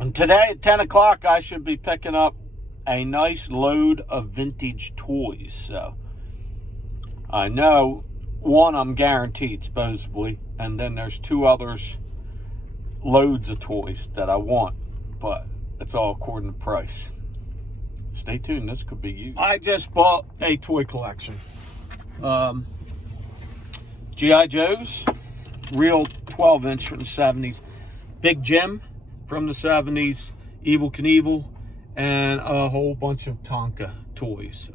And today at 10 o'clock, I should be picking up a nice load of vintage toys. So I know one I'm guaranteed, supposedly, and then there's two others, loads of toys that I want, but it's all according to price. Stay tuned, this could be you. I just bought a toy collection. G.I. Joe's, real 12-inch from the 70s. Big Jim from the 70s. Evel Knievel, and a whole bunch of Tonka toys.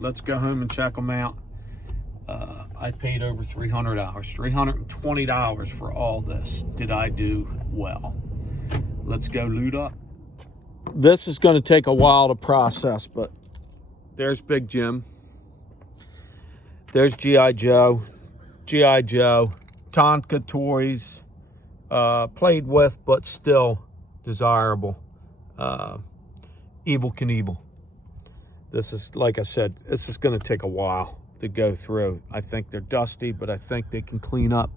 Let's go home and check them out. I paid over $300, $320 for all this. Did I do well? Let's go loot up. This is going to take a while to process, but there's Big Jim. There's G.I. Joe. G.I. Joe. Tonka toys. Played with, but still desirable. Evel Knievel. This is, like I said, this is going to take a while to go through. I think they're dusty, but I think they can clean up.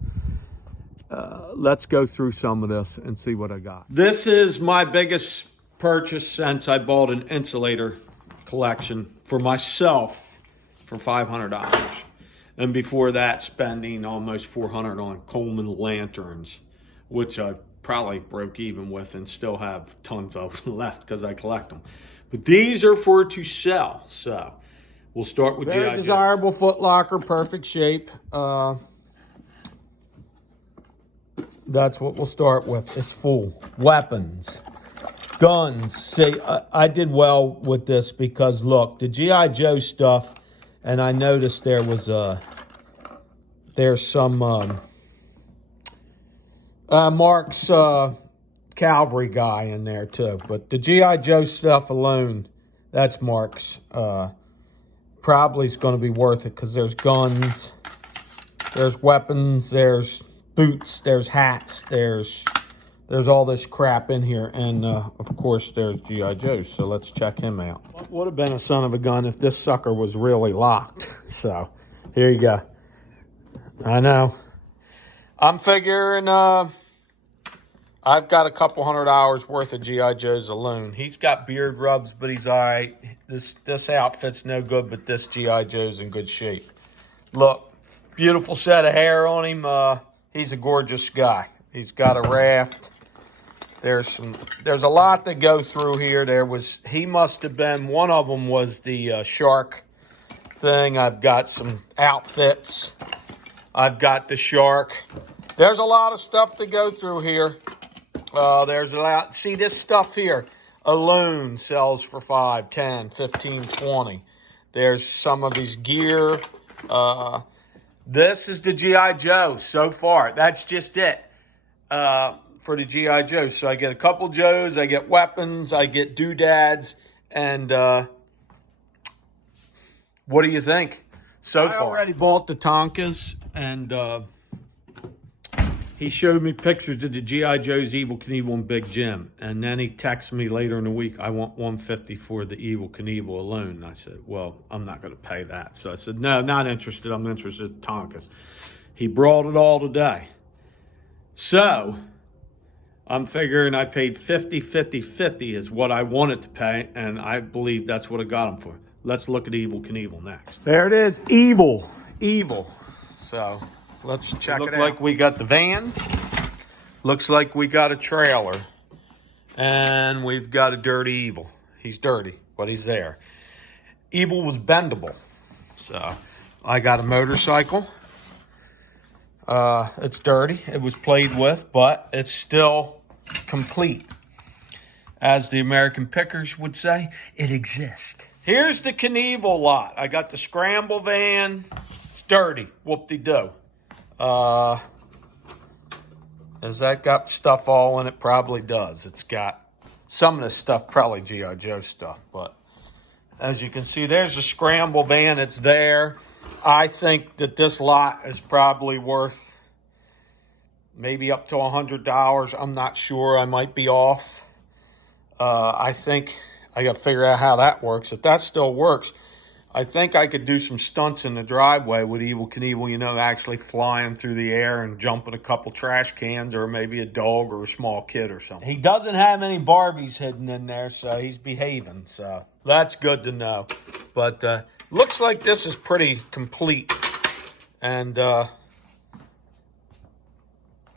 Let's go through some of this and see what I got. This is my biggest purchase since I bought an insulator collection for myself for $500. And before that, spending almost $400 on Coleman lanterns, which I probably broke even with and still have tons of left because I collect them. But these are for to sell, so we'll start with G.I. Joe. Very desirable Foot Locker, perfect shape. That's what we'll start with. It's full. Weapons, guns. See, I did well with this because, look, the G.I. Joe stuff, and I noticed there was there's some Mark's Calvary guy in there too. But the G.I. Joe stuff alone, that's Mark's. Probably is going to be worth it because there's guns, there's weapons, there's boots, there's hats, there's all this crap in here, and of course there's G.I. Joe. So let's check him out. What would have been a son of a gun if this sucker was really locked? So here you go. I know. I'm figuring I've got a couple $100 worth of G.I. Joe's alone. He's got beard rubs, but he's all right. This outfit's no good, but this G.I. Joe's in good shape. Look, beautiful set of hair on him. He's a gorgeous guy. He's got a raft. There's a lot to go through here. He must have been, one of them was the shark thing. I've got some outfits. I've got the shark. There's a lot of stuff to go through here. There's a lot. See, this stuff here alone sells for $5, $10, $15, $20. There's some of his gear. This is the G.I. Joe so far. That's just it for the G.I. Joe. So I get a couple Joes, I get weapons, I get doodads, and what do you think so far? I already bought the Tonkas, and he showed me pictures of the G.I. Joe's, Evel Knievel, and Big Jim. And then he texted me later in the week, I want $150 for the Evel Knievel alone. And I said, well, I'm not going to pay that. So I said, no, not interested. I'm interested in Tonkas. He brought it all today. So I'm figuring I paid $50, $50, $50 is what I wanted to pay. And I believe that's what I got him for. Let's look at Evel Knievel next. There it is. Evel. So let's check it out. Looks like we got the van. Looks like we got a trailer. And we've got a dirty Evel. He's dirty, but he's there. Evel was bendable. So I got a motorcycle. It's dirty. It was played with, but it's still complete. As the American pickers would say, it exists. Here's the Knievel lot. I got the scramble van. It's dirty. Whoop-de-doo. Has that got stuff all in it? Probably does. It's got some of this stuff, probably G.I. Joe stuff. But as you can see, there's the scramble van. It's there. I think that this lot is probably worth maybe up to $100. I'm not sure. I might be off. I think I got to figure out how that works. If that still works, I think I could do some stunts in the driveway with Evel Knievel, you know, actually flying through the air and jumping a couple trash cans or maybe a dog or a small kid or something. He doesn't have any Barbies hidden in there, so he's behaving. So that's good to know. But looks like this is pretty complete. And I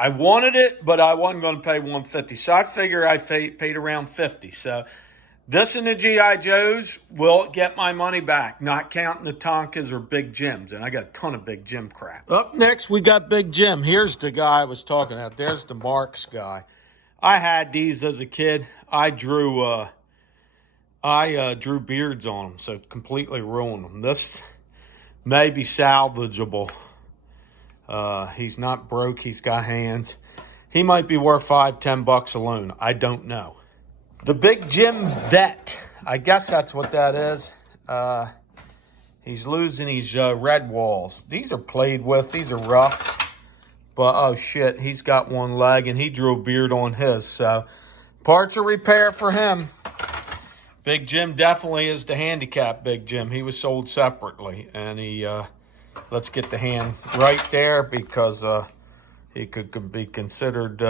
wanted it, but I wasn't going to pay $150. So I figure I paid around $50. So this and the G.I. Joes will get my money back, not counting the Tonkas or Big Jims. And I got a ton of Big Jim crap. Up next, we got Big Jim. Here's the guy I was talking about. There's the Marks guy. I had these as a kid. I drew beards on them, so completely ruined them. This may be salvageable. He's not broke. He's got hands. He might be worth $5, $10 alone. I don't know. The Big Jim vet. I guess that's what that is. He's losing his red walls. These are played with. These are rough. But, oh, shit, he's got one leg, and he drew a beard on his. So, parts of repair for him. Big Jim definitely is the handicap Big Jim. He was sold separately. And he, let's get the hand right there because he could be considered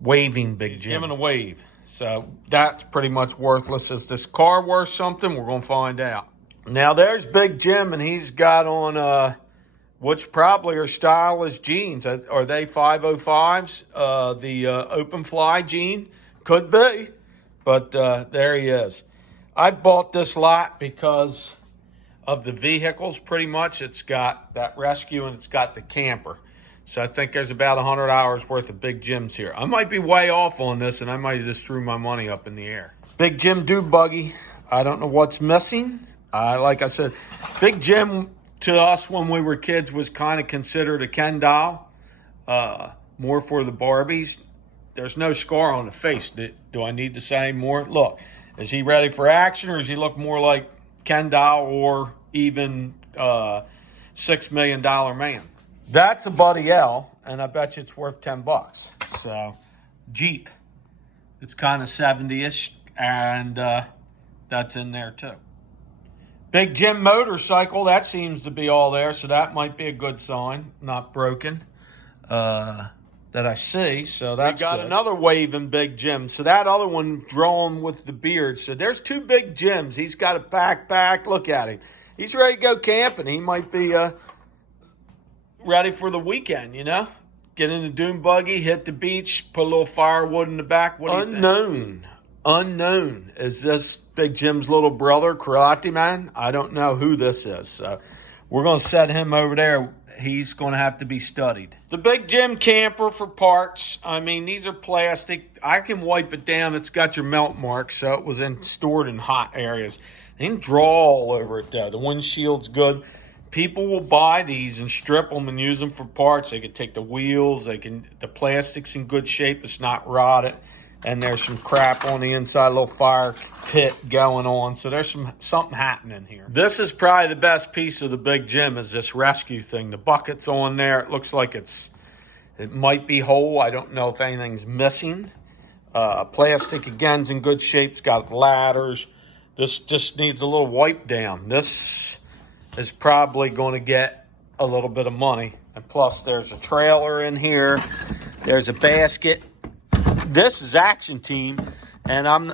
waving Big Jim. Giving a wave. So that's pretty much worthless. Is this car worth something? We're going to find out. Now there's Big Jim, and he's got on which probably are stylish jeans. Are they 505s? The open fly jean? Could be. But there he is. I bought this lot because of the vehicles pretty much. It's got that rescue and it's got the camper. So I think there's about 100 hours worth of Big Jims here. I might be way off on this, and I might just threw my money up in the air. Big Jim do buggy. I don't know what's missing. Like I said, Big Jim to us when we were kids was kind of considered a Ken doll, more for the Barbies. There's no scar on the face. Do I need to say more? Look, is he ready for action, or does he look more like Ken doll or even $6 Million Man? That's a Buddy L, and I bet you it's worth $10. So, Jeep. It's kind of 70-ish, and that's in there too. Big Jim motorcycle, that seems to be all there, so that might be a good sign. Not broken that I see, so that's good. We got another waving Big Jim. So that other one drawn with the beard. So there's two Big Jims. He's got a backpack. Look at him. He's ready to go camping. He might be ready for the weekend, you know? Get in the dune buggy, hit the beach, put a little firewood in the back. What do you think? Unknown. Is this Big Jim's little brother, Karate Man? I don't know who this is. So we're going to set him over there. He's going to have to be studied. The Big Jim camper for parts. I mean, these are plastic. I can wipe it down. It's got your melt marks, so it was stored in hot areas. They didn't draw all over it, though. The windshield's good. People will buy these and strip them and use them for parts. They can take the wheels. The plastic's in good shape. It's not rotted. And there's some crap on the inside, a little fire pit going on. So there's something happening here. This is probably the best piece of the Big Jim is this rescue thing. The bucket's on there. It looks like it might be whole. I don't know if anything's missing. Plastic, again's in good shape. It's got ladders. This just needs a little wipe down. This is probably going to get a little bit of money. And plus, there's a trailer in here. There's a basket. This is Action Team, and I'm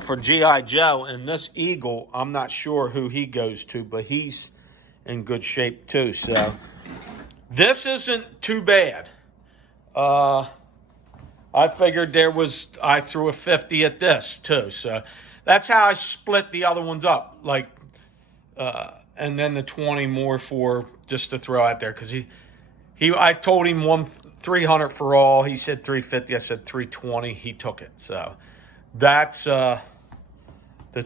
for G.I. Joe. And this Eagle, I'm not sure who he goes to, but he's in good shape too. So this isn't too bad. I figured I threw a 50 at this too. So that's how I split the other ones up. Like, and then the 20 more for just to throw out there because I told him 300 for all. He said 350. I said 320. He took it. So that's the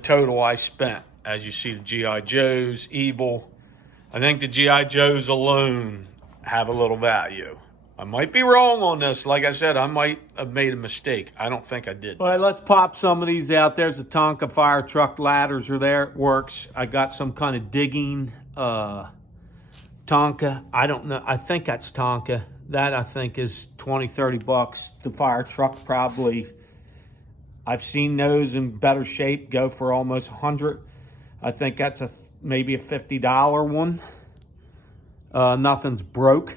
total I spent. As you see, the G.I. Joes, Evil. I think the G.I. Joes alone have a little value. I might be wrong on this. Like I said, I might have made a mistake. I don't think I did. All right, let's pop some of these out. There's a Tonka fire truck. Ladders are there. It works. I got some kind of digging Tonka. I don't know. I think that's Tonka. That, I think, is $20-30. The fire truck probably, I've seen those in better shape go for almost 100. I think that's a maybe a $50 one. Nothing's broke.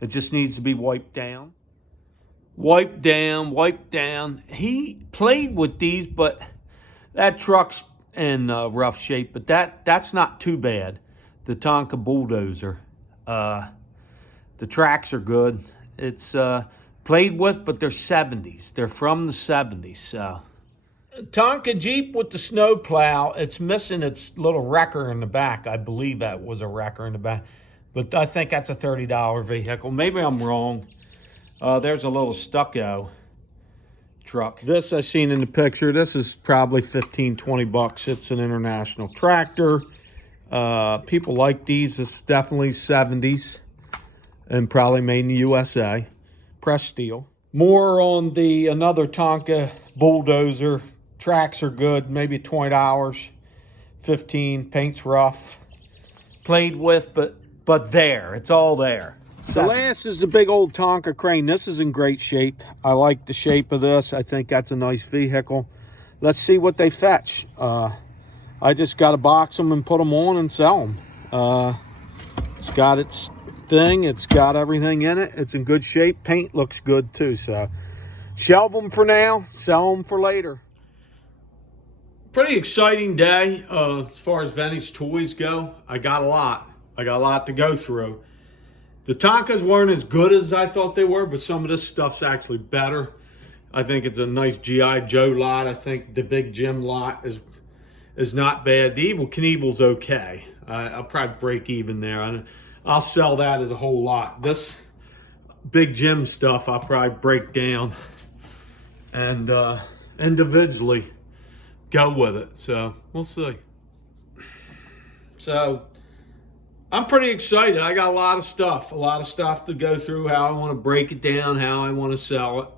It just needs to be wiped down. Wiped down, wiped down. He played with these, but that truck's in rough shape, but that's not too bad. The Tonka bulldozer. The tracks are good. It's played with, but they're 70s. They're from the 70s, so. Tonka Jeep with the snow plow. It's missing its little wrecker in the back. I believe that was a wrecker in the back. But I think that's a $30 vehicle. Maybe I'm wrong. There's a little stucco truck. This I seen in the picture. This is probably 15, 20 bucks. It's an international tractor. People like these. This is definitely 70s and probably made in the USA. Pressed steel. More on the another Tonka bulldozer. Tracks are good, maybe $20, 15, paint's rough. Played with, but there, it's all there. The last is the big old Tonka crane. This is in great shape. I like the shape of this. I think that's a nice vehicle. Let's see what they fetch. I just got to box them and put them on and sell them. It's got its thing. It's got everything in it. It's in good shape. Paint looks good too. So shelve them for now, sell them for later. Pretty exciting day as far as vintage toys go. I got a lot to go through. The Tonkas weren't as good as I thought they were, but some of this stuff's actually better. I think it's a nice G.I. Joe lot. I think the Big Jim lot is not bad. The Evel Knievel's okay. I'll probably break even there. I'll sell that as a whole lot. This Big Jim stuff I'll probably break down and individually go with it. So we'll see. So I'm pretty excited. I got a lot of stuff to go through, how I want to break it down, how I want to sell it.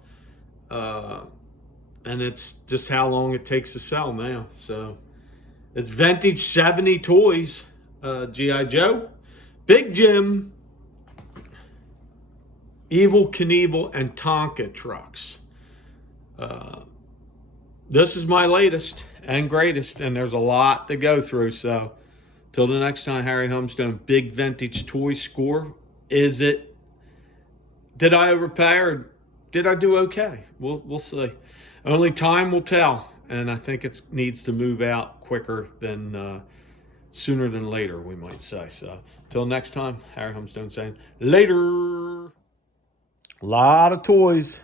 And it's just how long it takes to sell now. So it's vintage 70 toys. G.I. Joe, Big Jim, Evel Knievel, and Tonka trucks. This is my latest and greatest, and there's a lot to go through. So till the next time, Harry Homestone, Big Vintage Toy Score. Did I overpay or did I do okay? We'll see. Only time will tell, and I think it needs to move out quicker than sooner than later, we might say. So till next time, Harry Homestone saying later. A lot of toys.